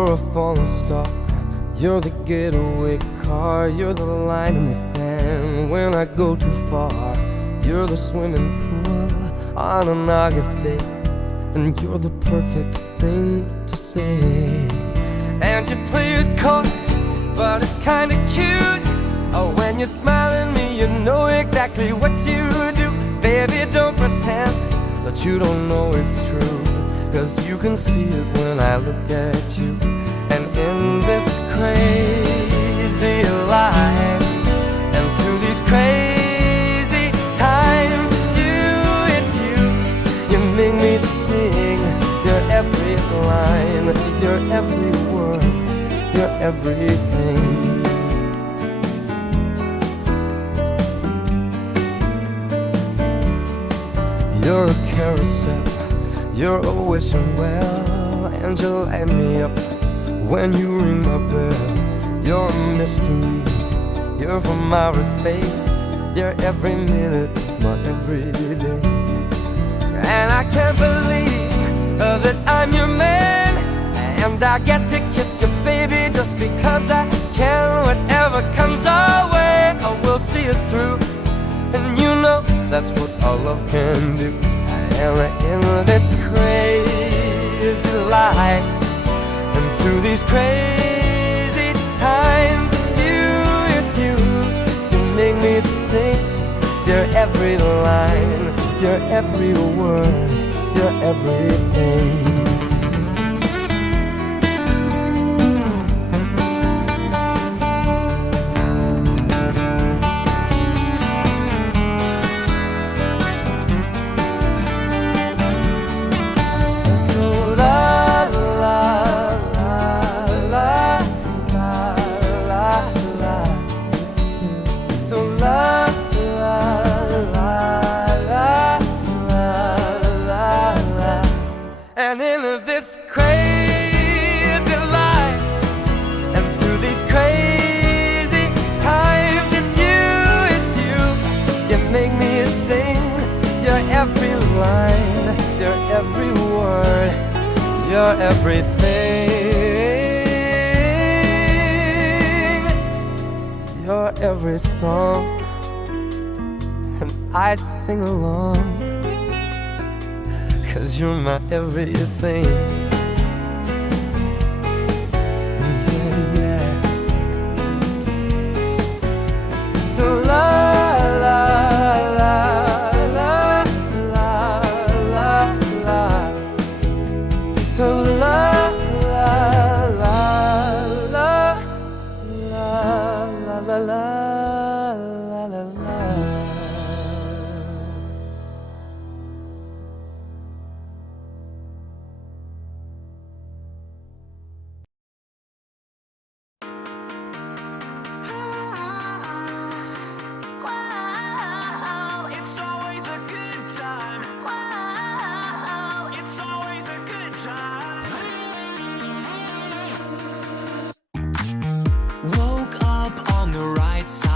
You're a falling star, you're the getaway car, you're the line in the sand when I go too far. You're the swimming pool on an August day, and you're the perfect thing to say. And you play it coy, but it's kinda cute. Oh, when you smile at me, you know exactly what you do. Baby, don't pretend that you don't know it's true, 'cause you can see it when I look at you. And in this crazy life, and through these crazy times, it's you, you make me sing. Your every line, your every word, your everything. You're a carousel, you're always well, and you light me up when you ring my bell. You're a mystery, you're from outer space, you're every minute of my everyday. And I can't believe that I'm your man, and I get to kiss you, baby, just because I can. Whatever comes our way, I will see it through, and you know that's what our love can do. And in this crazy life, and through these crazy times, it's you, you make me sing. Your every line, your every word, your everything. And in this crazy life, and through these crazy times, it's you, you make me sing. Your every line, your every word, your everything. Your every song, and I sing along, 'cause you're my everything. Yeah, yeah. So la la la la la la la. So la la la la la la la la. Woke up on the right side.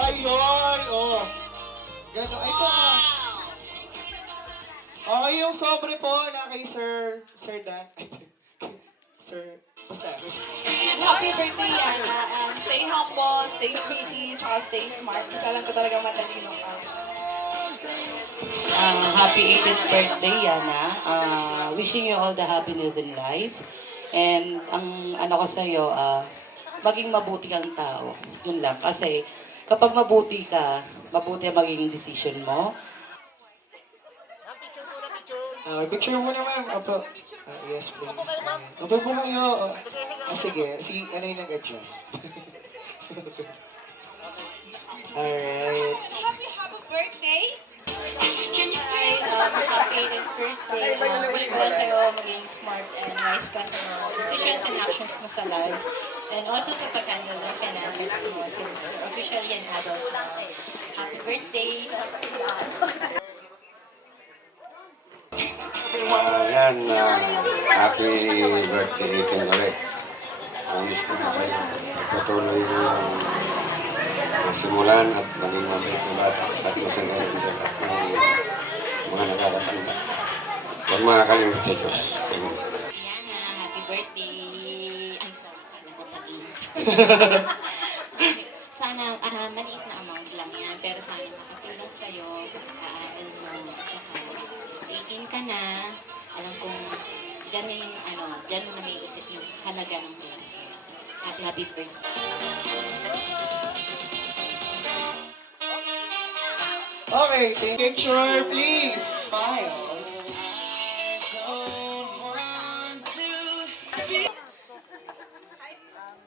Ayun! Oh. Gano'n. Ito ah. Okay, yung sobre po na kay Sir Dan. Sir, basta. Happy birthday, Yana. Stay humble, stay pretty, tsaka stay smart. Kasi alam ko talaga matalino ka. Happy 18th birthday, Yana. Wishing you all the happiness in life. And ang ano ko sa'yo, maging mabuti kang tao. Yun lang. Kasi kapag mabuti ka, mabuti ang magiging decision mo. Picture mo na, ma'am. Opo. Yes, please. Opo po kayo. Sige. Si, ano yung nag-adjust? Alright. Happy birthday! Hi, happy 18th birthday. Wish ko lang sa'yo maging smart and wise ka sa mga decisions and actions mo sa life. And also sa pag-handle ng finances mo since you're officially an adult now. Happy birthday! Yan, happy birthday kin ulit. Ang wish ko na sa'yo, patuloy mo yung simulan at maging mabait na bata at masangayin sa lahat ng mga nakakatanda. Huwag makakalimut sa Diyos. Yana, happy birthday! Ay, sorry, kala ko pag-inis. Sana maliit na amount lang yan, pero sana makatulong sa'yo sa pag-aaral mo. At saka, 18 ka na, alam kong dyan mo yung, dyan mo may isip yung halaga ng pera sa'yo. Happy birthday! Okay, picture, please. Smile.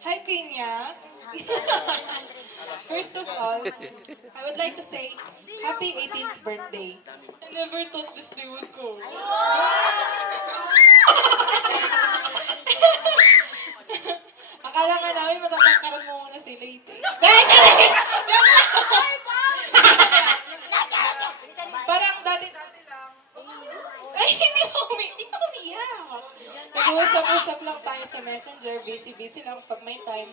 Hi, Pinya. First of all, I would like to say, happy 18th birthday. I never thought this day would go. Akala nga namin matatangkaran mo muna si Leyte. Parang dati-dati lang. Ay, hindi pa umiyak. Nag-uusap-usap lang tayo sa messenger, busy-busy lang pag may time.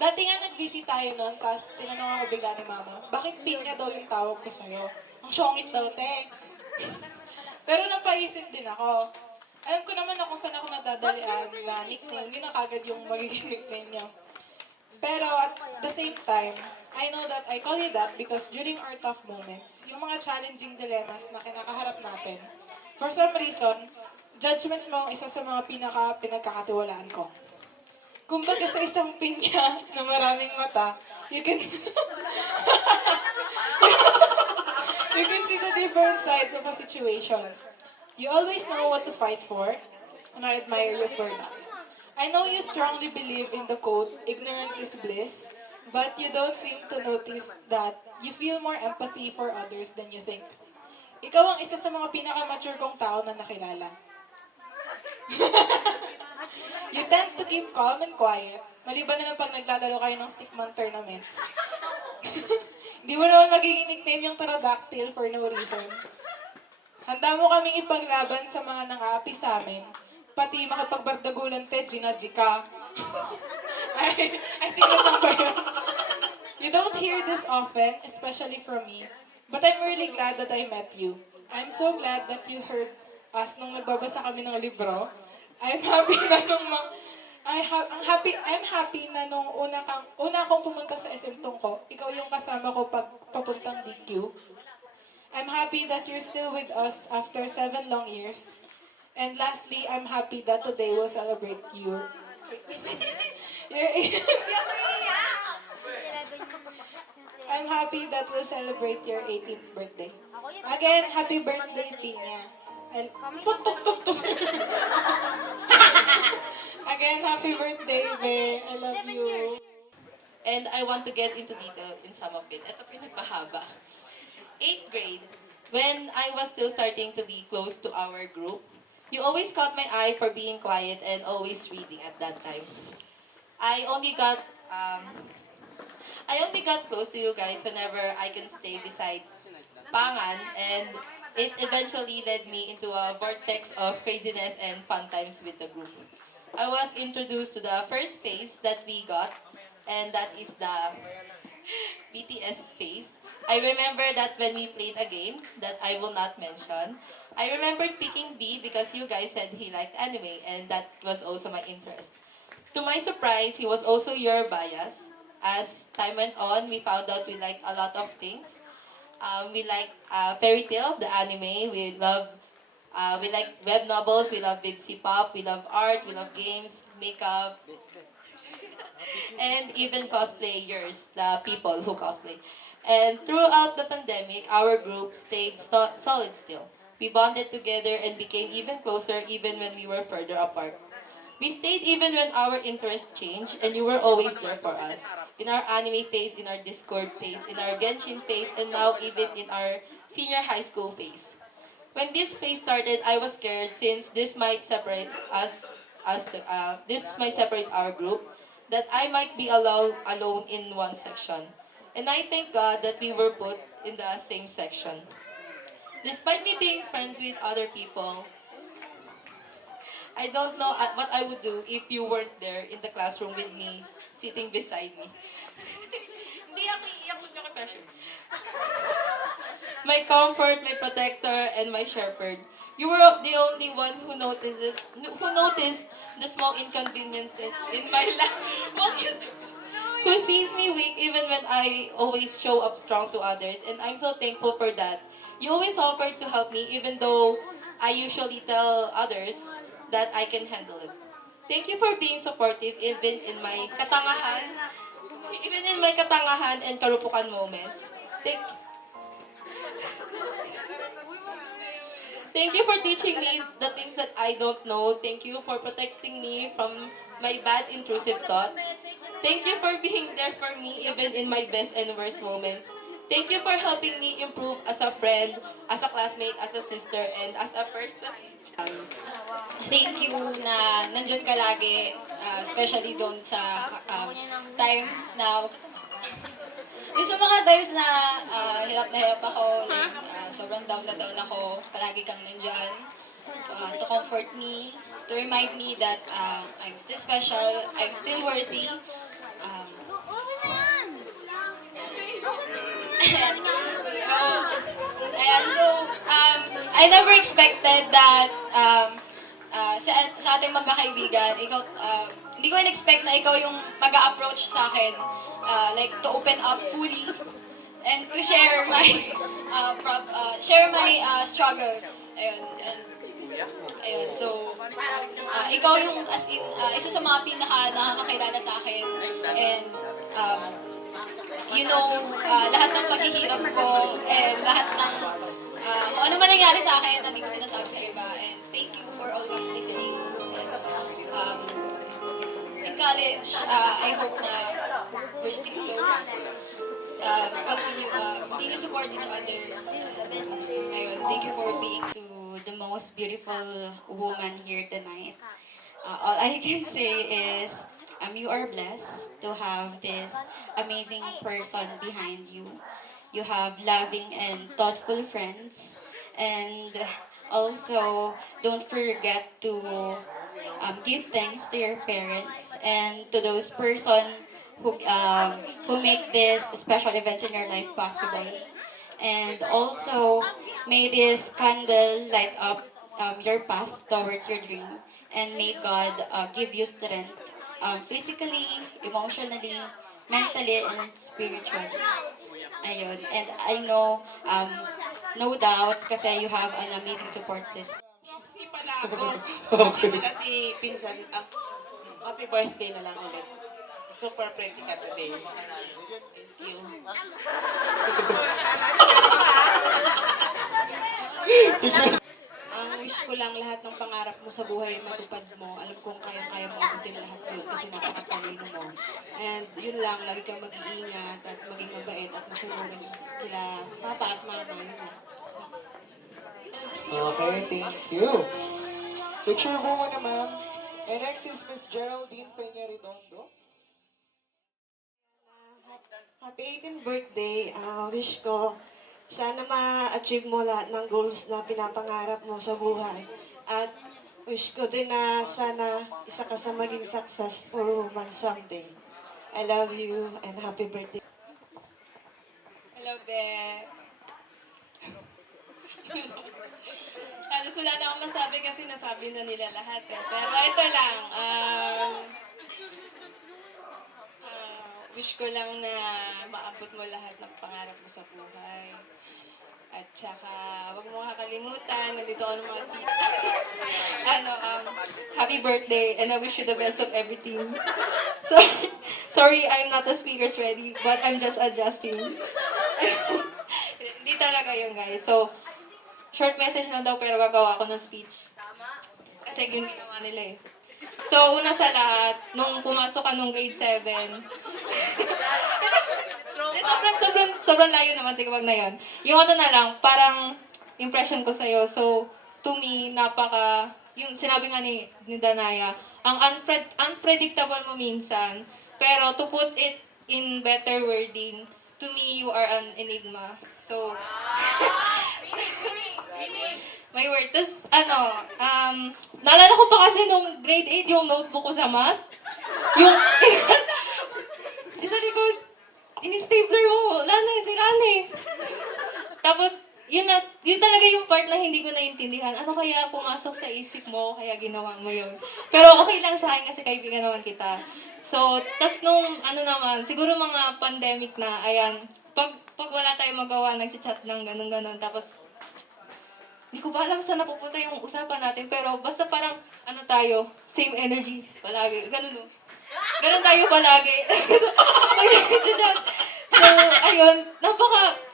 Dati nga nag-busy tayo noon, tapos tinanong ako bigla ni mama, bakit Pinya daw yung tawag ko sa'yo? Ang syongit daw, te. Pero napaisip din ako. Alam ko naman na kung saan ako nadadalian na nickname, yun na kagad yung magiging nickname niya. Pero at the same time, I know that I call you that because during our tough moments, yung mga challenging dilemmas na kinakaharap natin, for some reason, judgment mo ang isa sa mga pinagkakatiwalaan ko. Kumbaga sa isang pinya na maraming mata, you can you can see the different sides of a situation. You always know what to fight for, and I admire you for that. I know you strongly believe in the quote, ignorance is bliss, but you don't seem to notice that you feel more empathy for others than you think. Ikaw ang isa sa mga pinaka-mature kong tao na nakilala. You tend to keep calm and quiet, maliban na lang pag naglalaro kayo ng stickman tournaments. Di mo naman magiging nickname yung pterodactyl for no reason. Handa mo kaming ipaglaban sa mga nang-aapi sa amin, pati makipagbardagulan te, Gina ka. ay, sino lang ba yun? You don't hear this often, especially from me, but I'm really glad that I met you. I'm so glad that you heard us nung nagbabasa kami ng libro. I'm happy na nung I'm happy na nung una akong pumunta sa SM Tungko, ikaw yung kasama ko pag papuntang DQ. I'm happy that you're still with us after 7 long years. And lastly, I'm happy that today will celebrate your I'm happy that we'll celebrate your 18th birthday. Again, happy birthday, Pinya. And again, happy birthday, Be. I love you. And I want to get into detail in some of it. Ito pinagpahaba. 8th grade, when I was still starting to be close to our group, you always caught my eye for being quiet and always reading at that time. I only got close to you guys whenever I can stay beside Pangan, and it eventually led me into a vortex of craziness and fun times with the group. I was introduced to the first phase that we got, and that is the BTS phase. I remember that when we played a game that I will not mention, I remember picking B because you guys said he liked anime, and that was also my interest. To my surprise, he was also your bias. As time went on, we found out we liked a lot of things. We like Fairy Tail, the anime. We like web novels. We love Bibsy Pop. We love art. We love games, makeup, and even cosplayers, the people who cosplay. And throughout the pandemic, our group stayed solid still. We bonded together and became even closer even when we were further apart. We stayed even when our interests changed, and you were always there for us. In our anime phase, in our Discord phase, in our Genshin phase, and now even in our senior high school phase. When this phase started, I was scared since this might separate us, this might separate our group, that I might be alone in one section. And I thank God that we were put in the same section. Despite me being friends with other people, I don't know what I would do if you weren't there in the classroom with me, sitting beside me. Hindi ako iiyak kung niya ka-pressure. My comfort, my protector, and my shepherd. You were the only one who noticed the small inconveniences in my life. Who sees me weak even when I always show up strong to others, and I'm so thankful for that. You always offered to help me even though I usually tell others that I can handle it. Thank you for being supportive even in my katangahan and karupukan moments. Thank you for teaching me the things that I don't know. Thank you for protecting me from my bad intrusive thoughts. Thank you for being there for me even in my best and worst moments. Thank you for helping me improve as a friend, as a classmate, as a sister, and as a person. Thank you na nandyan ka lagi, especially doon sa times na yung sa mga times na hirap na hirap ako, like, sobrang down na down ako, palagi kang nandyan to comfort me, to remind me that I'm still special, I'm still worthy. I never expected that sa ating magkakaibigan, ikaw, hindi ko in-expect na ikaw yung mag-a-approach sa akin, like to open up fully and to share my struggles. Ayun, so ikaw yung as in, isa sa mga pinaka nakakakilala sa akin, and you know lahat ng paghihirap ko and lahat ng kung ano man nangyari sa akin, hindi ko sinasabi sa iba. And thank you for always listening. And, in college, I hope na we're still close. Continue support each other. Ayun, thank you for being To the most beautiful woman here tonight. All I can say is you are blessed to have this amazing person behind you. You have loving and thoughtful friends. And also, don't forget to give thanks to your parents and to those person who make this special events in your life possible. And also, may this candle light up your path towards your dream. And may God give you strength physically, emotionally, mentally, and spiritually. Ayun. And I know, no doubts, kasi you have an amazing support system. Roxy pala ako. Roxy pala si Pinsan. Happy birthday na lang ulit. Super pretty ka today. Thank you. Ang wish ko lang lahat ng pangarap mo sa buhay matupad mo. Alam kong kaya mo abutin lahat yun kasi napakatalino mo. And yun lang, lagi kang mag-iingat at maging mabait at masunurin kila papa at mama. Yun lang. Okay, thank you. Picture mo muna, ma'am. And next is Miss Geraldine Peña Redondo. Happy 18th birthday. Wish ko, sana ma-achieve mo lahat ng goals na pinapangarap mo sa buhay. At wish ko din na sana isa ka sa maging successful woman someday. I love you and happy birthday. Hello, Be. Halos wala na akong masabi kasi nasabi na nila lahat eh. Pero ito lang, wish ko lang na maabot mo lahat ng pangarap mo sa buhay. At saka, wag mo kakalimutan, nandito ako ng mga tita. Happy birthday, and I wish you the best of everything. So, sorry, I'm not the speakers ready, but I'm just adjusting. Hindi talaga yun, guys. So, short message lang daw, pero gagawa ako ng speech. Kasi yun ginawa nila eh. So, una sa lahat, nung pumasok ka nung grade 7, sobrang layo naman, sige wag na yun. Yung ano na lang, parang impression ko sa'yo. So, to me, yung sinabi nga ni Danaya, ang unpredictable mo minsan, pero to put it in better wording, to me, you are an enigma. So, my word. Tapos, naalala ko pa kasi nung grade 8 yung notebook ko sa math. Yung, isa likod, in-stapler mo, wala na, sira na eh. Tapos, yun talaga yung part na hindi ko naintindihan. Ano kaya pumasok sa isip mo, kaya ginawa mo yun. Pero okay lang sa akin kasi kaibigan naman kita. So, tas nung naman, siguro mga pandemic na, ayan, pag wala tayong magawa, nagchat ng ganun-ganun. Tapos, hindi ko pa alam saan napupunta yung usapan natin, pero basta parang, tayo, same energy, palagi, ganun no. Ganun tayo palagi. So, ayun,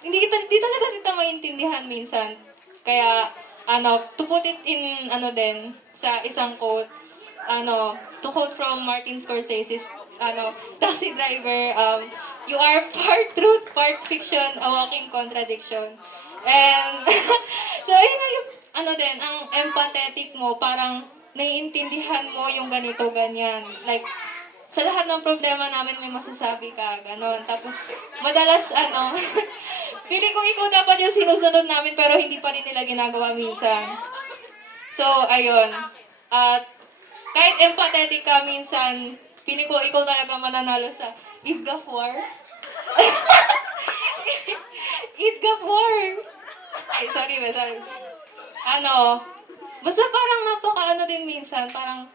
hindi talaga kita maintindihan minsan. Kaya, to put it in, sa isang quote, to quote from Martin Scorsese's, taxi driver, you are part truth, part fiction, a walking contradiction. And, so, ayun na yung, ang empathetic mo, parang naiintindihan mo yung ganito, ganyan. Like, sa lahat ng problema namin may masasabi ka, ganon. Tapos, madalas, feeling ko ikaw dapat yung sinusunod namin pero hindi pa rin nila ginagawa minsan. So, ayun. At, kahit empathetic ka minsan, feeling ko ikaw talaga mananalo sa Idgaf War. Idgaf War! Ay, sorry. Basta parang din minsan, parang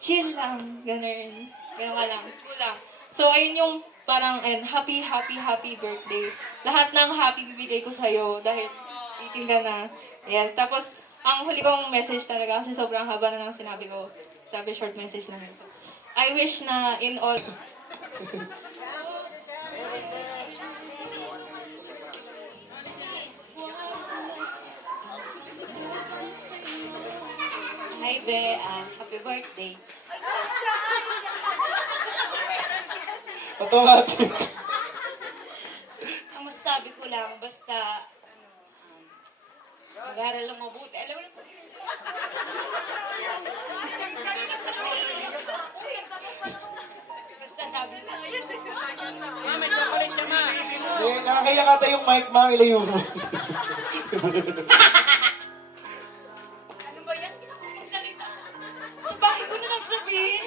chill lang, ganun. Ganun ka lang, cool lang. So, ayun yung parang happy birthday. Lahat ng happy bibigay ko sa'yo dahil 18 ka na. Yes, tapos ang huli kong message talaga kasi sobrang haba na ng sinabi ko. Sabi short message namin. So, I wish na in all... Hi, Be. Happy birthday. Automatic. Ang masasabi ko lang, basta mag-aaral lang mabuti. Alam mo basta sabi ko. Nakakaya kata yung mic, ma'am. Ilayo mo. Ano ba yan? Salita. Sa bahay ko na lang sabihin.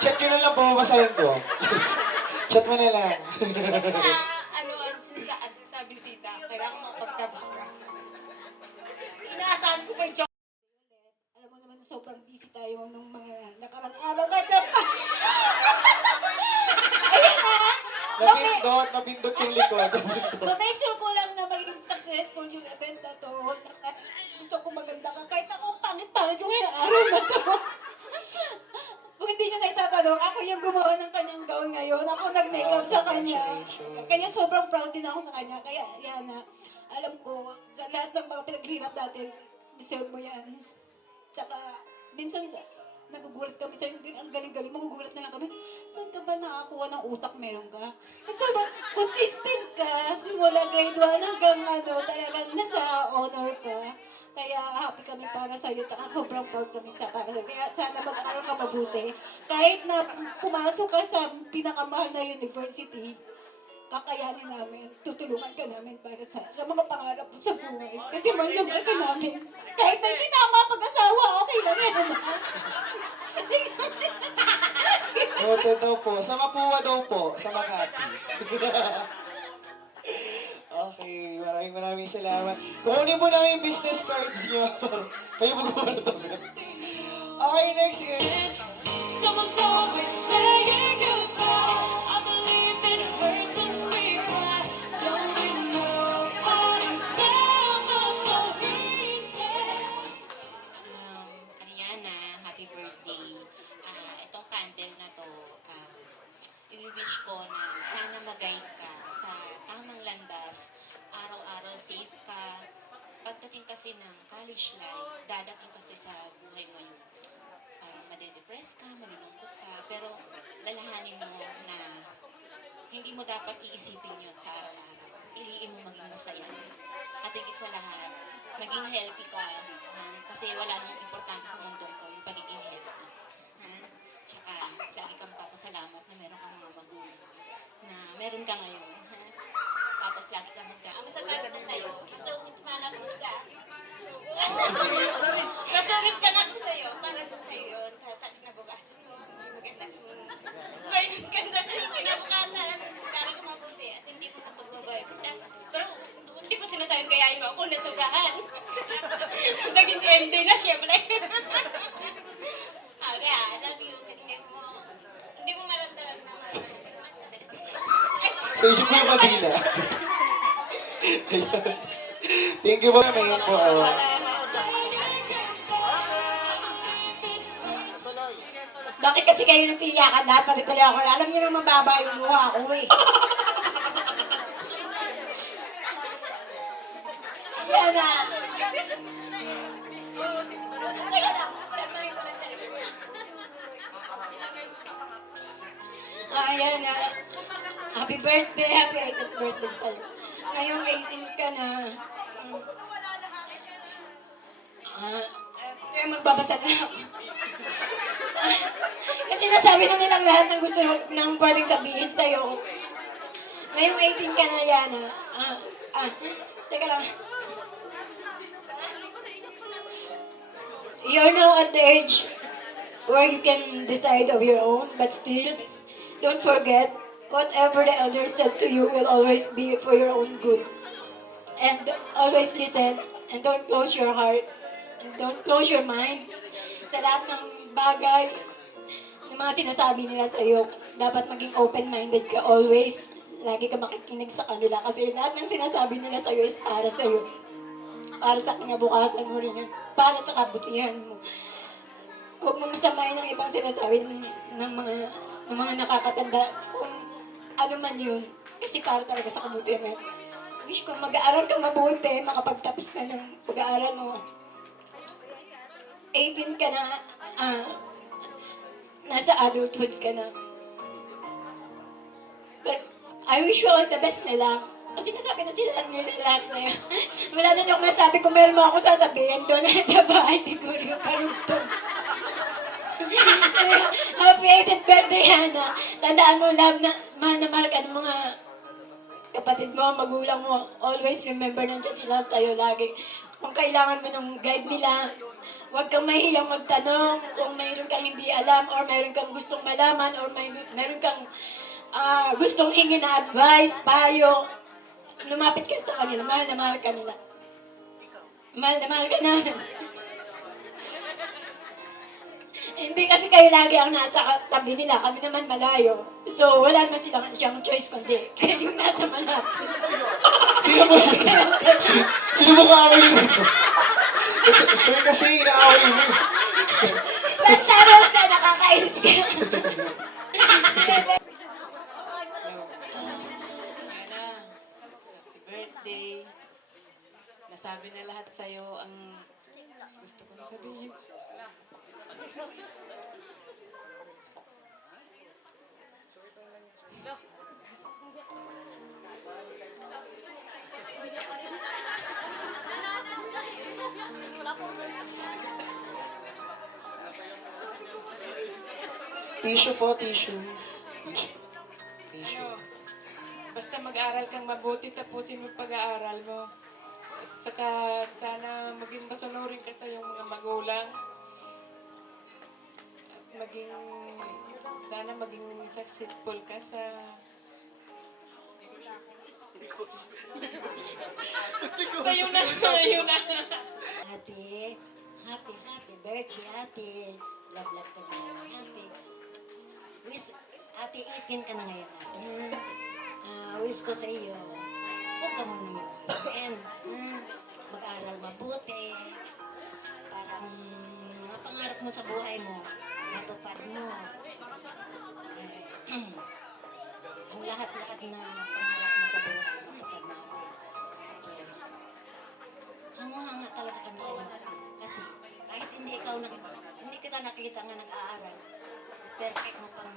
Chat nyo na lang, pumapasahin ko. Chat mo na lang. Basta, ang sinasabi ni tita, kailangan makapagtapos ka. Inaasahan ko pa yung joke. Alam mo naman na sobrang busy tayo nung mga nakarang araw. Kaya pa. Ayun na. Napindot yung likod. Ma-make sure ko lang na maging successful yung event na to. Gusto ko maganda ka. Kahit ako pangit-pangit yung ngayong araw na to. Kung hindi nyo na itatanong, ako yung gumawa ng kanyang gown ngayon. Ako nag-makeup sa kanya. Kaya sobrang proud din ako sa kanya. Kaya yan na, alam ko, sa lahat ng mga pinaghirap natin, deserve mo yan. Tsaka, minsan, nagugulat kami sa'yo, ang galing-galing, magugulat na lang kami, saan ka ba nakakuha ng utak meron ka? Kasi ba, consistent ka, simula grade 1 hanggang talagang nasa honor ka. Kaya happy kami para sa'yo, tsaka sobrang proud kami para sa'yo. Kaya sana mag-aaral ka mabuti. Kahit na pumasok ka sa pinakamahal na university, kakayanin namin, tutulungan ka namin para sa mga pangarap mo sa buhay. Kasi mahal ka namin. Kahit na hindi na mapag-asawa, okay lang yan. Noted daw po. Sa Mapua daw po. Sa Makati. Maraming salamat. Kukunin mo na yung business cards nyo. Kayo mo gumawa na to. Okay, next is... Someone's always saying goodbye. I believe it hurts when we cry. Don't we know it's never so easy? Ariana, happy birthday. Itong candle na to, i-wish ko na sana mag-guide ka sa tamang landas. Araw-araw safe ka. Pagdating kasi ng college life, dadating kasi sa buhay mo yung parang madedepress ka, malulungkot ka, pero lalahanin mo na hindi mo dapat iisipin yun sa araw-araw. Piliin mo maging masaya. At higit sa lahat, maging healthy ka. Kasi wala nang importante sa mundong ko, yung pagiging healthy. Tsaka, lagi kang papasalamat na meron kang mga magulang na meron ka ngayon. Tapos lagi kang Ang masasabi ko sa'yo, masungit man ako dyan. Masungit man ako sa'yo, para doon sa'yo yun. Sa kinabukasan mo, maganda mo. Ganda, kinabukasan, dahil ko mabuti at hindi ko kapagbabae. Pero hindi ko sinasabi gayahin mo ako, nasobrahan. Naging MD na, syempre. Kaya, love you, ganyan mo. Hindi mo maramdaman na Sa inyo po yung Madina. Ayan. Thank you po. Ngayon po. Bakit kasi kayo nagsiyakan lahat? Pati tuloy ako. Alam niyo naman mababa yung mukha ko eh. Yan na. Teka lang. Kalmahin ko lang sa likod niya. Ayan na. Happy birthday. Happy 18th birthday sa'yo. Ngayong 18 ka na. Kaya magbabasa na ako. Kasi nasabi na nilang lahat ng gusto nang pwedeng sabihin sa'yo. Ngayong 18 ka na, Yana. Teka lang. You're now at the age where you can decide of your own, but still, don't forget, whatever the elders said to you will always be for your own good. And always listen, and don't close your heart, and don't close your mind sa lahat ng bagay na mga sinasabi nila sa iyo. Dapat maging open-minded ka always. Lagi ka makikinig sa kanila kasi lahat ng sinasabi nila sa iyo is para sa iyo. Para sa kinabukasan mo rin yan. Para sa kabutihan mo. Huwag mo masamayin ang ibang sinasabi ng mga nakakatanda. Kung ano man yun. Kasi para talaga sa kabutihan mo. Wish ko mag-aaral kang mabuti, makapagtapos ka ng pag-aaral mo. 18 ka na, nasa adulthood ka na. But I wish you all the best na lang. Kasi nasabi na sila nila lahat sa'yo. Wala na akong masabi. Kung meron mo ako sasabihin, doon na sa bahay siguro yung karugtong. Happy 18th birthday, Hannah. Tandaan mo, love na mahal ka ng mga kapatid mo, magulang mo. Always remember, nandiyan sila sa'yo lagi. Kung kailangan mo ng guide nila, huwag kang mahihiyang magtanong kung mayroon kang hindi alam or mayroon kang gustong malaman or mayroon kang gustong hingin na advice, payo. Lumapit ka sa kanila, mahal na mahal ka nila. Mahal na mahal ka na. Hindi kasi kayo lagi ang nasa tabi nila, kami naman malayo. So, wala naman siyang choice kundi kayo nasa malapit. Sino mo kaaway mo ito? Sir, kasi inaaway mo. Basta rin na nakakainis ka. Happy birthday. Nasabi na lahat sa'yo ang gusto kong sabihin. Tissue po, tissue. Basta mag-aral kang mabuti, tapusin mo pag-aaral mo. At saka sana maging masunurin ka sa iyong mga magulang. At sana maging successful ka sa Tayo na, tayo na. Ate, happy birthday, ate. Love ka na ngayon, ate. Ate, 18 ka na ngayon, ate. Wish ko sa iyo, huwag ka muna mag-end. Mag-aral mabuti. Para ang mga pangarap mo sa buhay mo, matupad mo. Ang lahat-lahat na pangarap mo sa buhay, matupad mo, ate. Tapos, hanga-hanga talaga kami sa iyo, ate. Kasi kahit hindi kita nakita nga nag-aaral, perfect mo pang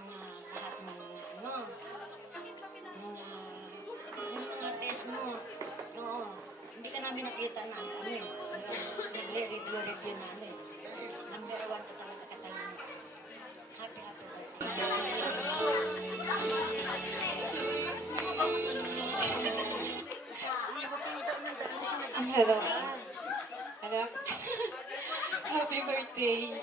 lahat ng mga test mo. Oo. Hindi ka namin nakita na nagre-review na Number 1 ka talaga katalino. Happy birthday. Hello. Anak. Happy birthday.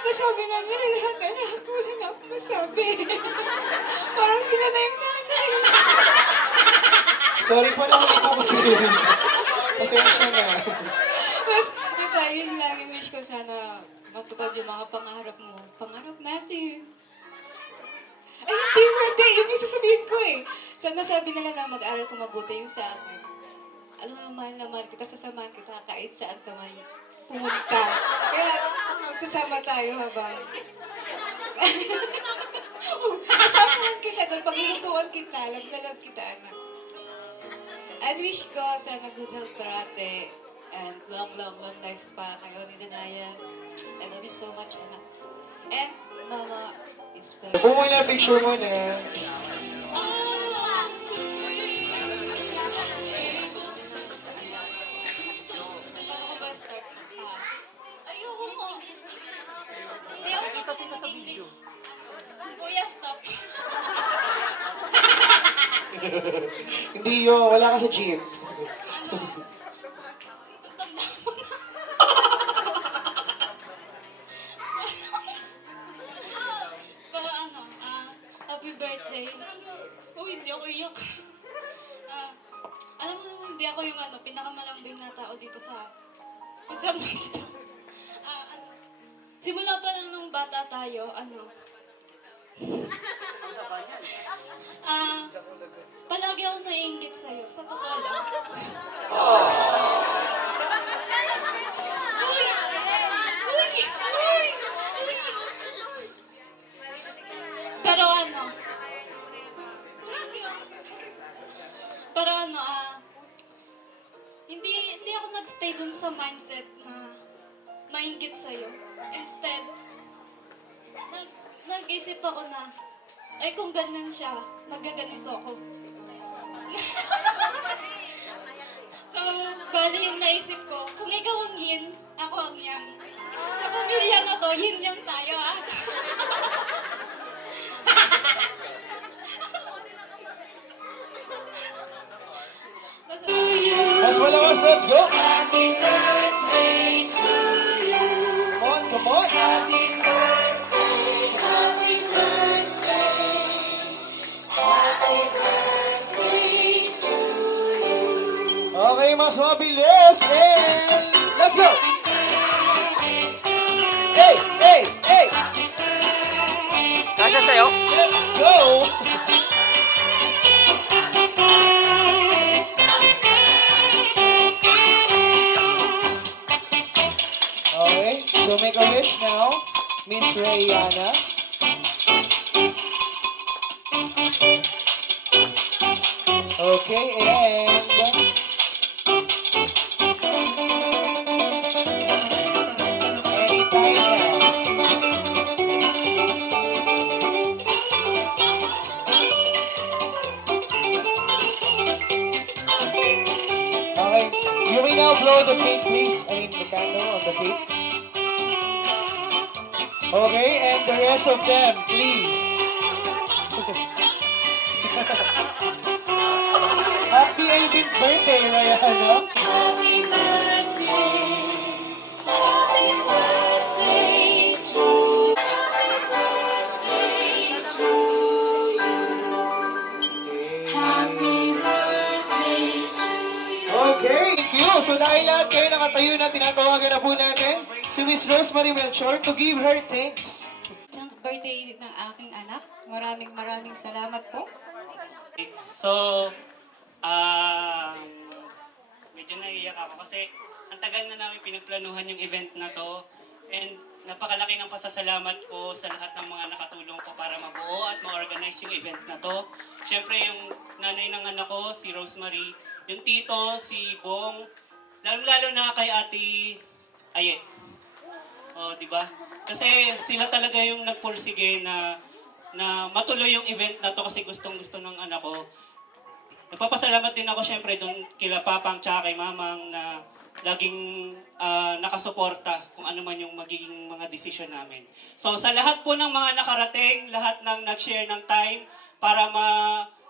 Nasabi na nila lahat, anak. Wala na ako masabi. Parang sila na yung nanay. Sorry po na huli po kasi. Pasensya na. Basta yun lang yung wish ko, sana matupad yung mga pangarap mo. Pangarap natin. Ay, hindi. Yung isasabihin ko eh. Sana sabi nila na mag-aral ko mabuti yung sa akin. Alam mo, mahal na mahal kita, sasamahan kita kahit saan ka man pumunta. Kaya magsasama tayo habang... Kasamahan kita doon, paglulutuan kita, love na love kita, anak. And wish ko sana good health parate and long life pa kayo ni Danayan. I love you so much, anak. And Mama is very... Upo muna, picture muna. Paano ko ba start? Ayoko mo. Hindi ako nakita sa video. Kuya, stop. Hindi yun, wala ka sa jeep. Pero happy birthday. Hindi ako iyak. Alam mo naman, hindi ako yung pinakamalambing na tao dito sa mundo. Simula pa lang nung bata tayo, palagi ako naiingit sa'yo. Sa totoo lang. Pero hindi ako nag-stay dun sa mindset na mainggit sa'yo. Instead, nag-isip ako na, ay kung ganun siya, magaganito ako. So, bali yung naisip ko, kung ikaw ang yin, ako ang yang. Sa pamilya na to, yin-yang tayo Mas malakas, let's go! Happy birthday to you. Come on. Happy birthday, happy birthday. Happy birthday to you. Okay, mas mabilis. And let's go! Hey! Kasya sa'yo? Let's go! Okay, so make a wish now, Miss Rayana. Okay, and... Anytime now. Okay, you may now blow the cake, please. I mean, the candle on the cake. Okay, and the rest of them, please. Happy 18th birthday, Rayana. Happy birthday. Happy birthday to you. Happy birthday So dahil lahat kayo nakatayo na, tinatawagan na po natin si Miss Rosemary Melchor to give her thanks. Ang birthday ng aking anak. Maraming salamat po. So, medyo naiiyak ako kasi ang tagal na namin pinagplanuhan yung event na to and napakalaki ng pasasalamat ko sa lahat ng mga nakatulong ko para mabuo at ma-organize yung event na to. Siyempre yung nanay ng anak ko, si Rosemary, yung tito, si Bong, lalong-lalo na kay Ate Aye. O, di ba? Kasi sila talaga yung nagpursige na matuloy yung event na to kasi gustong-gusto ng anak ko. Nagpapasalamat din ako syempre doon kila Papang tsaka kay Mamang na laging nakasuporta kung ano man yung magiging mga decision namin. So sa lahat po ng mga nakarating, lahat ng nag-share ng time para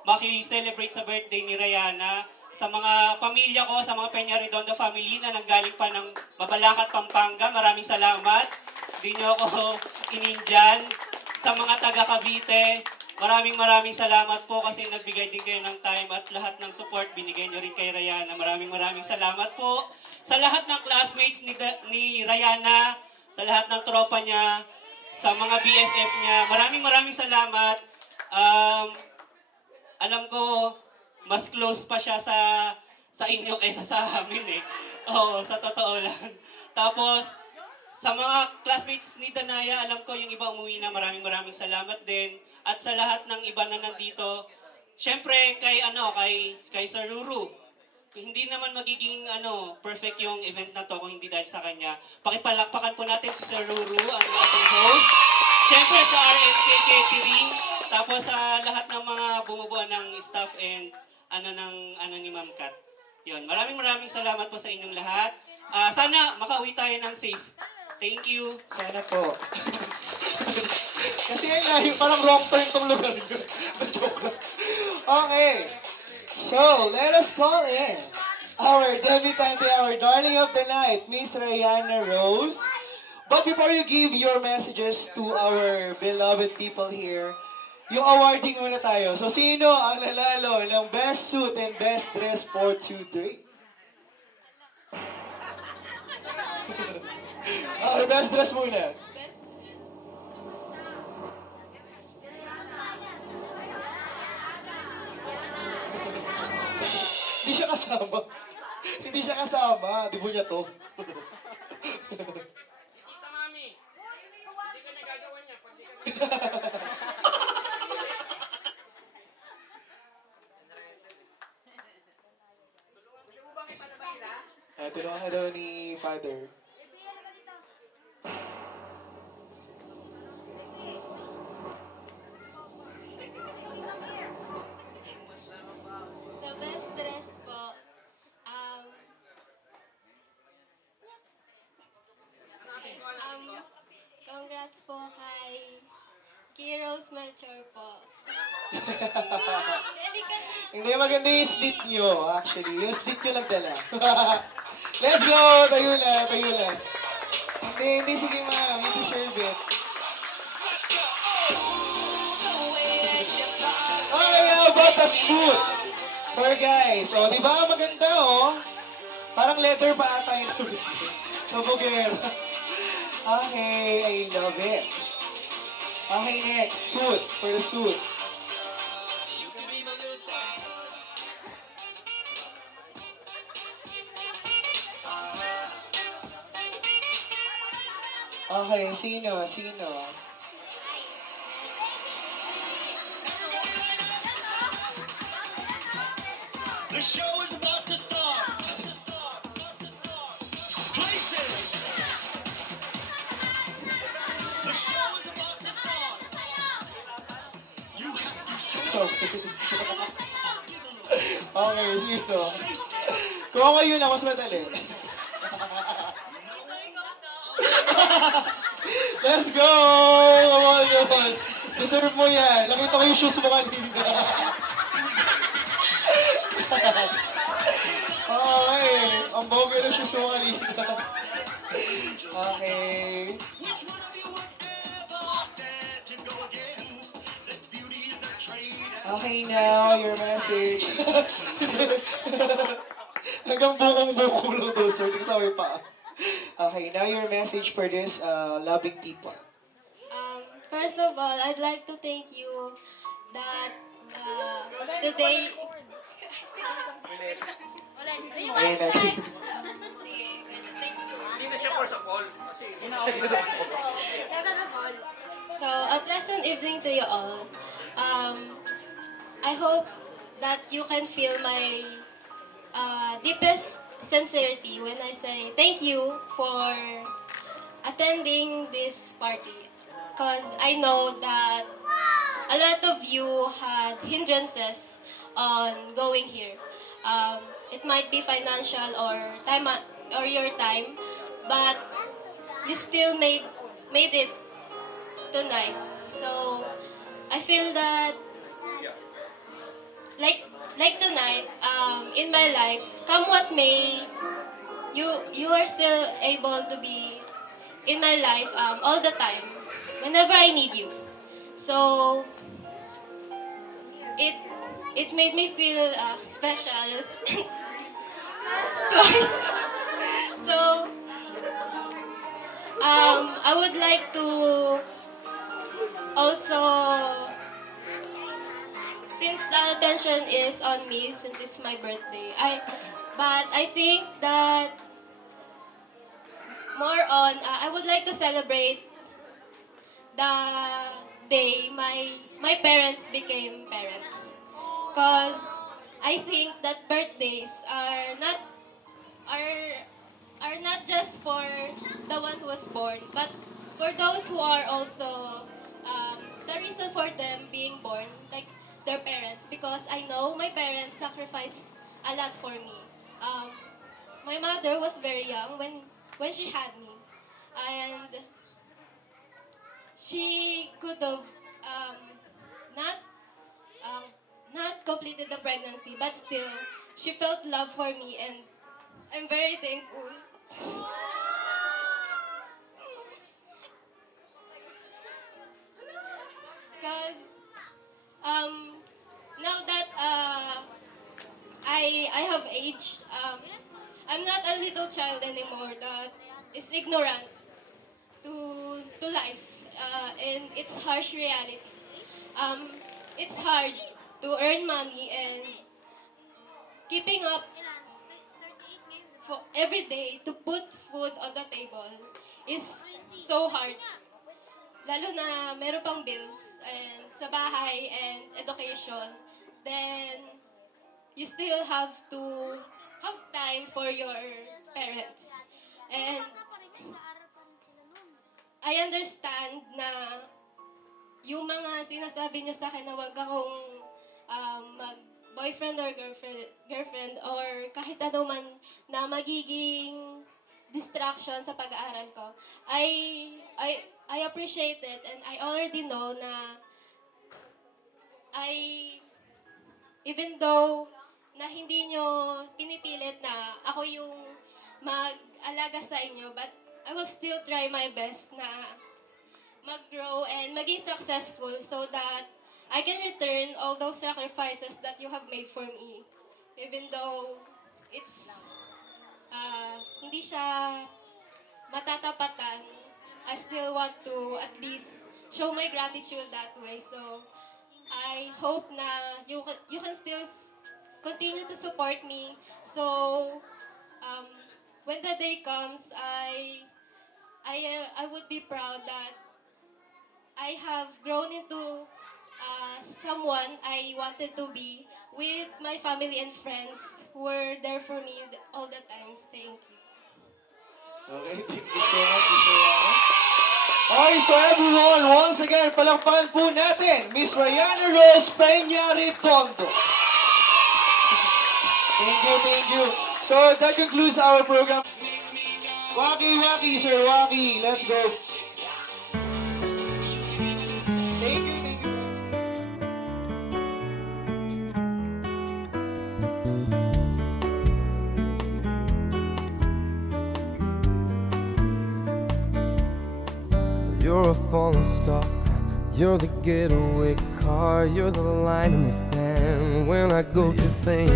maki-celebrate sa birthday ni Rayana, sa mga pamilya ko, sa mga Peña Redondo family na nanggaling pa ng Mabalacat, Pampanga, maraming salamat. Hindi niyo ako inindyan. Sa mga taga Cavite, maraming salamat po kasi nagbigay din kayo ng time at lahat ng support binigay niyo rin kay Rayana. Maraming salamat po. Sa lahat ng classmates ni Rayana, sa lahat ng tropa niya, sa mga BFF niya, maraming salamat. Alam ko, mas close pa siya sa inyo kaysa sa amin eh. Oo, sa totoo lang. Tapos, sa mga classmates ni Danaya, alam ko yung iba umuwi na, maraming salamat din. At sa lahat ng iba na nandito, syempre kay Sir Ruru. Hindi naman magiging perfect yung event na to kung hindi dahil sa kanya. Pakipalakpakan po natin si Sir Ruru, ang ating host. Syempre sa RNK Catering, tapos sa lahat ng mga bumubuo ng staff and ni Ma'am Kat. Yun, maraming salamat po sa inyong lahat. Sana makauwi tayo ng safe. Thank you. Sana po. Kasi yung layo, parang wrong turn tong lugar ko. Joke lang. Okay. So, let us call in our debutante, our darling of the night, Miss Rayana Rose. But before you give your messages to our beloved people here, yung awarding muna tayo. So, sino ang nanalo ng Best Suit and Best Dress for today? Best dress muna. Hindi siya kasama. Hindi siya kasama. Di mo niya to. Tita Mami, hindi ka nagagawa niya. Pag di ka Tulungan ka daw ni Father. Sa best dress po, congrats po kay Rose Melchor po. Hindi maganda yung slit nyo, actually. Yung slit nyo nagdala. Let's go! Tayo na. Hindi, sige ma'am. Hindi sherbet. Okay, how about the shoot? For guys. O, di ba? Maganda, oh. Parang leather pa ata yun. Nabugero. Okay, I love it. Okay, next. Suit. For the suit. Okay, sino? The show is about to start. Places. The show is about to start. You have to show. Okay, sino? Kung ako yun na, mas madali. Let's go! Come on. Deserve mo yan. Nakita ko yung shoes mo kanina. Okay. Ang bongga ng shoes mo kanina. Okay. Okay now, your message. Hanggang bukong-bukong lang daw, sir. Tingnan sa may paa. Okay, now your message for this loving people. First of all, I'd like to thank you that today... Ayun na. Hindi na siya first of all. Kasi So, a pleasant evening to you all. I hope that you can feel my deepest sincerity when I say thank you for attending this party. Because I know that a lot of you had hindrances on going here. It might be financial or time or your time, but you still made it tonight. So I feel that like tonight, in my life, come what may, you are still able to be in my life all the time, whenever I need you. So it made me feel special twice. So I would like to also, since the attention is on me, since it's my birthday, but I think that more on, I would like to celebrate the day my parents became parents. Because I think that birthdays are not just for the one who was born, but for those who are also the reason for them being born, like their parents. Because I know my parents sacrificed a lot for me. My mother was very young when she had me, and she could have not completed the pregnancy, but still she felt love for me, and I'm very thankful. Because now that I have aged, I'm not a little child anymore that is ignorant to life and its harsh reality. It's hard to earn money, and keeping up for every day to put food on the table is so hard. Lalo na meron pang bills and sa bahay and education, then you still have to have time for your parents. And I understand na yung mga sinasabi niya sa akin na wag akong mag-boyfriend or girlfriend or kahit ano man na magiging distraction sa pag-aaral ko. I appreciate it, and I already know na even though na hindi nyo pinipilit na ako yung mag-alaga sa inyo, but I will still try my best na mag-grow and maging successful so that I can return all those sacrifices that you have made for me. Even though it's hindi siya matatapatan, I still want to at least show my gratitude that way. So I hope na you can still continue to support me. So when the day comes, I would be proud that I have grown into someone I wanted to be with my family and friends who were there for me all the times. Thank you. Okay, thank you so much, Mr. Ryan. Okay, so everyone, once again, palakpakan po natin, Miss Rayana Rose Peña Ritondo. Thank you. So that concludes our program. Waki, Sir Waki, let's go. Thank you. You're a falling star, you're the getaway car, you're the line in the sand when I go to think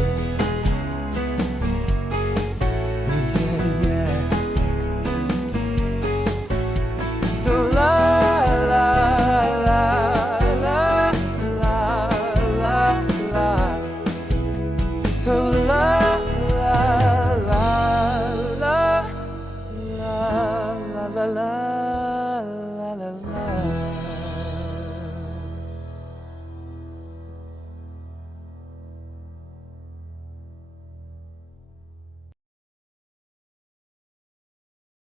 to